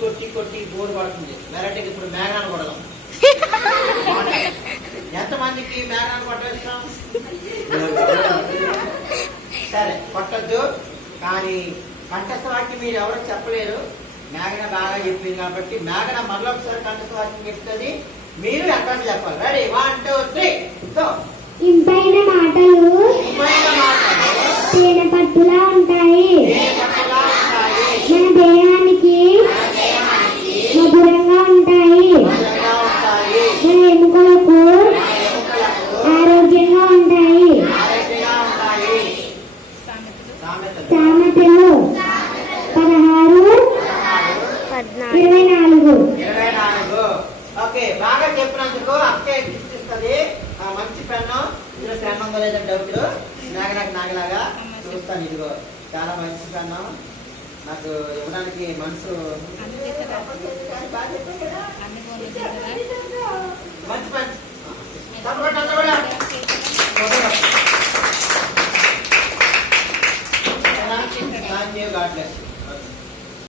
కొట్టి కొట్టి కొట్టి బోర్ పడుతుంది. వెరైటీకి ఇప్పుడు మేఘాన్ని కొడదాం. ఎంతమందికి మేఘాన్ని కొట్టేస్తాం? సరే కొట్టద్దు, కానీ కంఠస్థ వాక్యం మీరు ఎవరు చెప్పలేరు. మేఘన బాగా చెప్పింది కాబట్టి మేఘన మళ్ళీ ఒకసారి కంఠస్థ వాక్యం చెప్తుంది, మీరు ఎక్కడ చెప్పాలి. రెడీ 1 2 3 ఇంపైన మాటలు తేనె పట్టులా ఉంటాయి, మన దేహానికి మధురంగా ఉంటాయి, మన ఎముకలకు ఆరోగ్యంగా ఉంటాయి. సామెతలు 16:24. ఓకే, బాగా చెప్పినందుకు అక్కే ఇస్తుంది మంచి పెన్ను. ఇందులో పెన్ ఉందో లేదో డౌట్. నాగలాగా చూస్తాను. ఇదిగో చాలా మంచి పెన్ను, నాకు ఇవ్వడానికి మనసు. మంచి pen. Thank you. God bless.